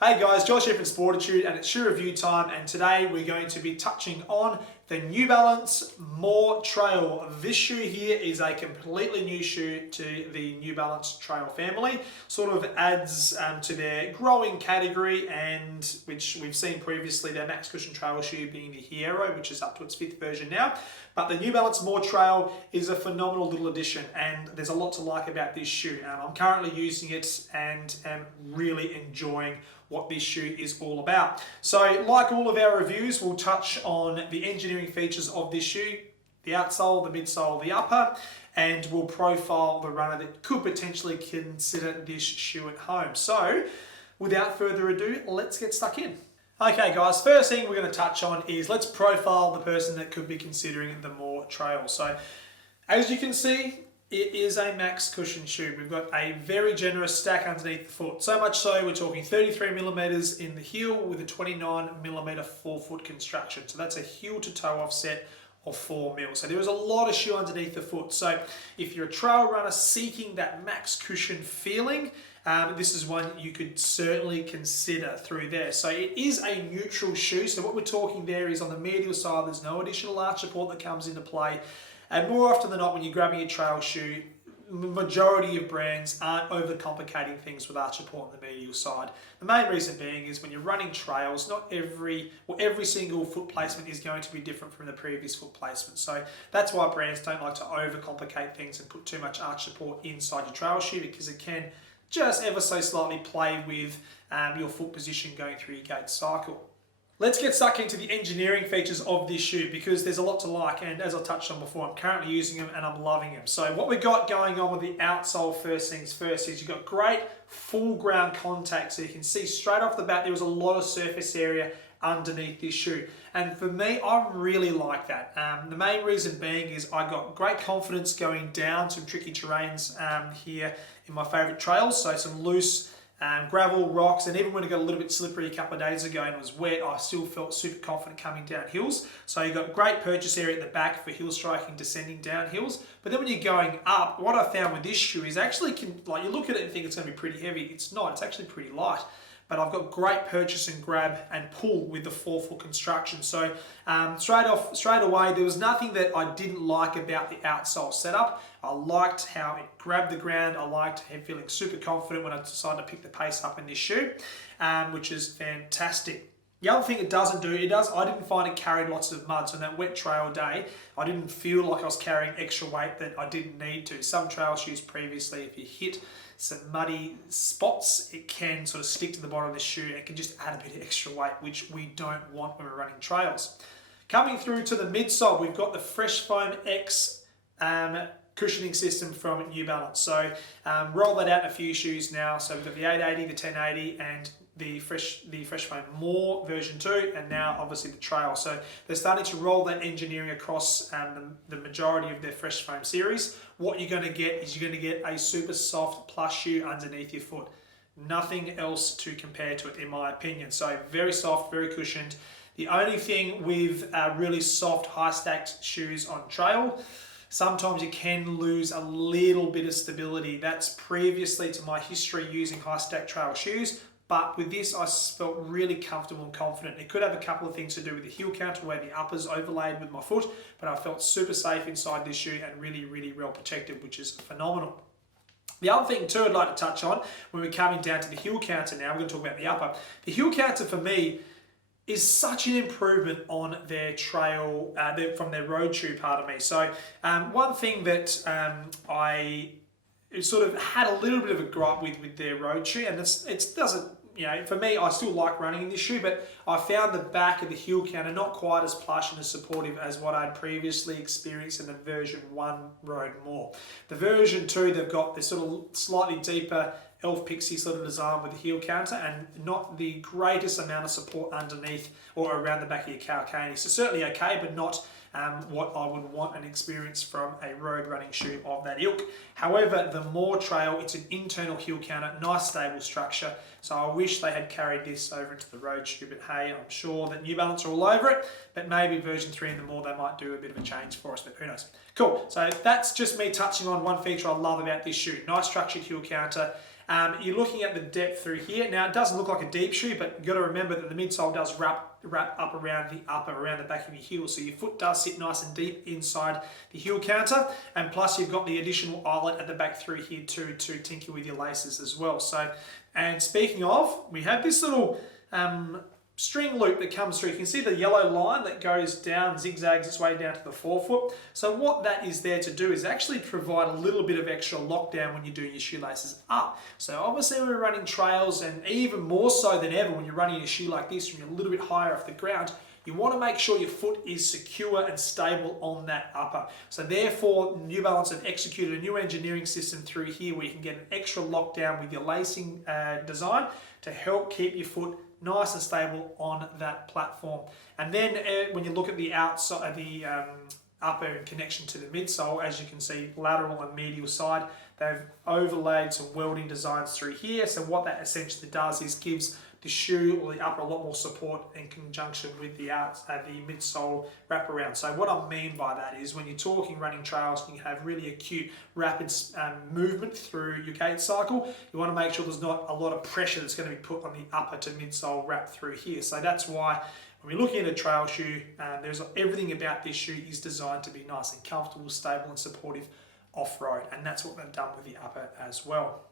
Hey guys, Josh here from Sportitude and it's shoe review time, and today we're going to be touching on the New Balance More Trail. This shoe here is a completely new shoe to the New Balance Trail family. Sort of adds to their growing category, and which we've seen previously, their max cushion trail shoe being the Hierro, which is up to its 5th version now. But the New Balance More Trail is a phenomenal little addition, and there's a lot to like about this shoe. I'm currently using it and am really enjoying what this shoe is all about. So like all of our reviews, we'll touch on the engineering features of this shoe, the outsole, the midsole, the upper, and we'll profile the runner that could potentially consider this shoe at home. So without further ado, let's get stuck in. Okay guys, first thing we're going to touch on is let's profile the person that could be considering the More Trail. So as you can see, it is a max cushion shoe. We've got a very generous stack underneath the foot. So much so, we're talking 33 millimeters in the heel with a 29 millimeter forefoot construction. So that's a heel to toe offset of 4 mil. So there is a lot of shoe underneath the foot. So if you're a trail runner seeking that max cushion feeling, this is one you could certainly consider through there. So it is a neutral shoe. So what we're talking there is on the medial side, there's no additional arch support that comes into play. And more often than not, when you're grabbing a trail shoe, the majority of brands aren't overcomplicating things with arch support on the medial side. The main reason being is when you're running trails, not every single foot placement is going to be different from the previous foot placement. So that's why brands don't like to overcomplicate things and put too much arch support inside your trail shoe, because it can just ever so slightly play with your foot position going through your gait cycle. Let's get stuck into the engineering features of this shoe, because there's a lot to like, and as I touched on before, I'm currently using them and I'm loving them. So what we've got going on with the outsole, first things first, is you've got great full ground contact. So you can see straight off the bat there was a lot of surface area underneath this shoe. And for me, I really like that. The main reason being is I got great confidence going down some tricky terrains here in my favourite trails. So some loose gravel, rocks, and even when it got a little bit slippery a couple of days ago and it was wet, I still felt super confident coming down hills. So you've got great purchase area at the back for hill striking, descending down hills. But then when you're going up, what I found with this shoe is actually, like, you look at it and think it's going to be pretty heavy. It's not, it's actually pretty light. But I've got great purchase and grab and pull with the forefoot construction. So straight away, there was nothing that I didn't like about the outsole setup. I liked how it grabbed the ground. I liked feeling super confident when I decided to pick the pace up in this shoe, which is fantastic. The other thing it doesn't do, I didn't find it carried lots of mud. So on that wet trail day, I didn't feel like I was carrying extra weight that I didn't need to. Some trail shoes previously, if you hit some muddy spots, it can sort of stick to the bottom of the shoe and it can just add a bit of extra weight, which we don't want when we're running trails. Coming through to the midsole, we've got the Fresh Foam X cushioning system from New Balance. So roll that out in a few shoes now. So we've got the 880, the 1080, and the Fresh Foam More version 2, and now obviously the Trail. So they're starting to roll that engineering across the majority of their Fresh Foam series. What you're going to get is you're going to get a super soft plush shoe underneath your foot. Nothing else to compare to it, in my opinion. So very soft, very cushioned. The only thing with really soft, high-stacked shoes on trail, sometimes you can lose a little bit of stability. That's previously to my history using high-stack trail shoes. But with this, I felt really comfortable and confident. It could have a couple of things to do with the heel counter where the upper's overlaid with my foot, but I felt super safe inside this shoe and really, really well protected, which is phenomenal. The other thing too I'd like to touch on when we're coming down to the heel counter now, we're going to talk about the upper. The heel counter for me is such an improvement on their trail, from their road shoe part of me. So one thing that I sort of had a little bit of a gripe with their road shoe, and it doesn't, for me, I still like running in this shoe, but I found the back of the heel counter not quite as plush and as supportive as what I'd previously experienced in the version 1 Road More. The version 2, they've got this sort of slightly deeper elf pixie sort of design with the heel counter and not the greatest amount of support underneath or around the back of your calcaneo. So certainly okay, but not what I would want and experience from a road running shoe of that ilk. However, the More Trail, it's an internal heel counter, nice stable structure. So I wish they had carried this over into the road shoe, but hey, I'm sure that New Balance are all over it, but maybe version 3 and the More, they might do a bit of a change for us, but who knows. Cool, so that's just me touching on one feature I love about this shoe. Nice structured heel counter. You're looking at the depth through here. Now, it doesn't look like a deep shoe, but you've got to remember that the midsole does wrap up around the back of your heel. So your foot does sit nice and deep inside the heel counter. And plus you've got the additional eyelet at the back through here too, to tinker with your laces as well. So, and speaking of, we have this little string loop that comes through. You can see the yellow line that goes down, zigzags its way down to the forefoot. So what that is there to do is actually provide a little bit of extra lockdown when you're doing your shoelaces up. So obviously when we're running trails, and even more so than ever when you're running a shoe like this, when you're a little bit higher off the ground, you want to make sure your foot is secure and stable on that upper. So therefore, New Balance have executed a new engineering system through here where you can get an extra lockdown with your lacing design to help keep your foot nice and stable on that platform. And then when you look at the outside, the upper in connection to the midsole, as you can see, lateral and medial side, they've overlaid some welding designs through here. So what that essentially does is gives the shoe or the upper a lot more support in conjunction with the midsole wraparound. So what I mean by that is when you're talking running trails and you have really acute, rapid movement through your gait cycle, you want to make sure there's not a lot of pressure that's going to be put on the upper to midsole wrap through here. So that's why when we're looking at a trail shoe, there's everything about this shoe is designed to be nice and comfortable, stable and supportive off-road, and that's what they've done with the upper as well.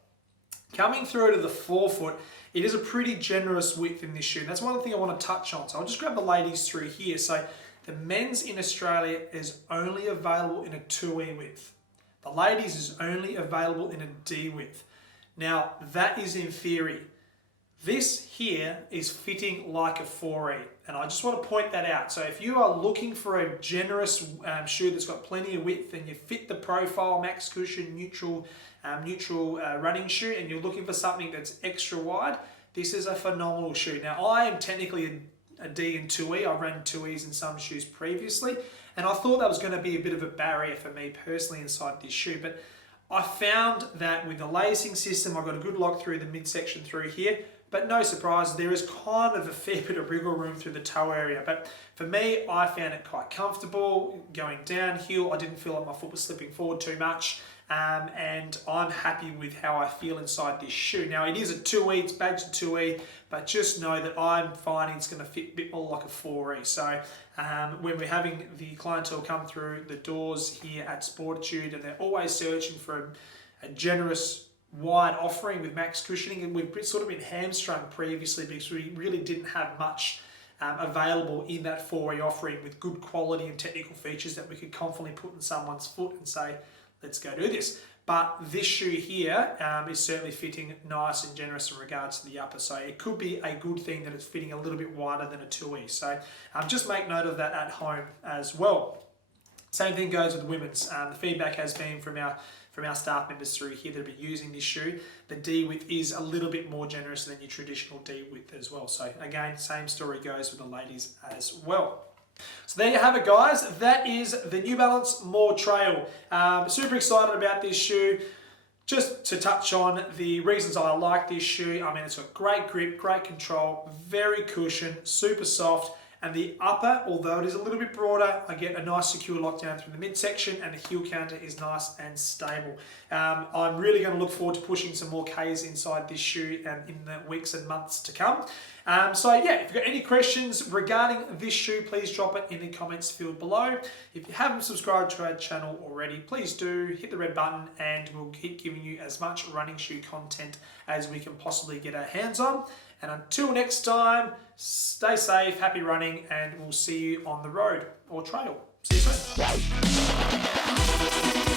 Coming through to the forefoot, it is a pretty generous width in this shoe. And that's one thing I want to touch on. So I'll just grab the ladies through here. So the men's in Australia is only available in a 2E width. The ladies is only available in a D width. Now that is in theory. This here is fitting like a 4E, and I just want to point that out. So if you are looking for a generous shoe that's got plenty of width and you fit the profile, max cushion, neutral running shoe, and you're looking for something that's extra wide, this is a phenomenal shoe. Now I am technically a D and 2E. I've run 2Es in some shoes previously, and I thought that was going to be a bit of a barrier for me personally inside this shoe, but I found that with the lacing system, I've got a good lock through the midsection through here. But no surprise, there is kind of a fair bit of wriggle room through the toe area. But for me, I found it quite comfortable going downhill. I didn't feel like my foot was slipping forward too much. And I'm happy with how I feel inside this shoe. Now it is a 2E, it's badged 2E, but just know that I'm finding it's going to fit a bit more like a 4E. So when we're having the clientele come through the doors here at Sportitude, and they're always searching for a generous wide offering with max cushioning, and we've sort of been hamstrung previously because we really didn't have much available in that 4E offering with good quality and technical features that we could confidently put in someone's foot and say, let's go do this. But this shoe here is certainly fitting nice and generous in regards to the upper. So it could be a good thing that it's fitting a little bit wider than a 2E. So just make note of that at home as well. Same thing goes with women's. The feedback has been from our staff members through here that have been using this shoe. The D width is a little bit more generous than your traditional D width as well. So again, same story goes with the ladies as well. So there you have it, guys. That is the New Balance More Trail. Super excited about this shoe. Just to touch on the reasons I like this shoe, I mean, it's got great grip, great control, very cushioned, super soft. And the upper, although it is a little bit broader, I get a nice secure lockdown through the midsection, and the heel counter is nice and stable. I'm really going to look forward to pushing some more Ks inside this shoe in the weeks and months to come. So yeah, if you've got any questions regarding this shoe, please drop it in the comments field below. If you haven't subscribed to our channel already, please do hit the red button, and we'll keep giving you as much running shoe content as we can possibly get our hands on. And until next time, stay safe, happy running, and we'll see you on the road or trail. See you soon.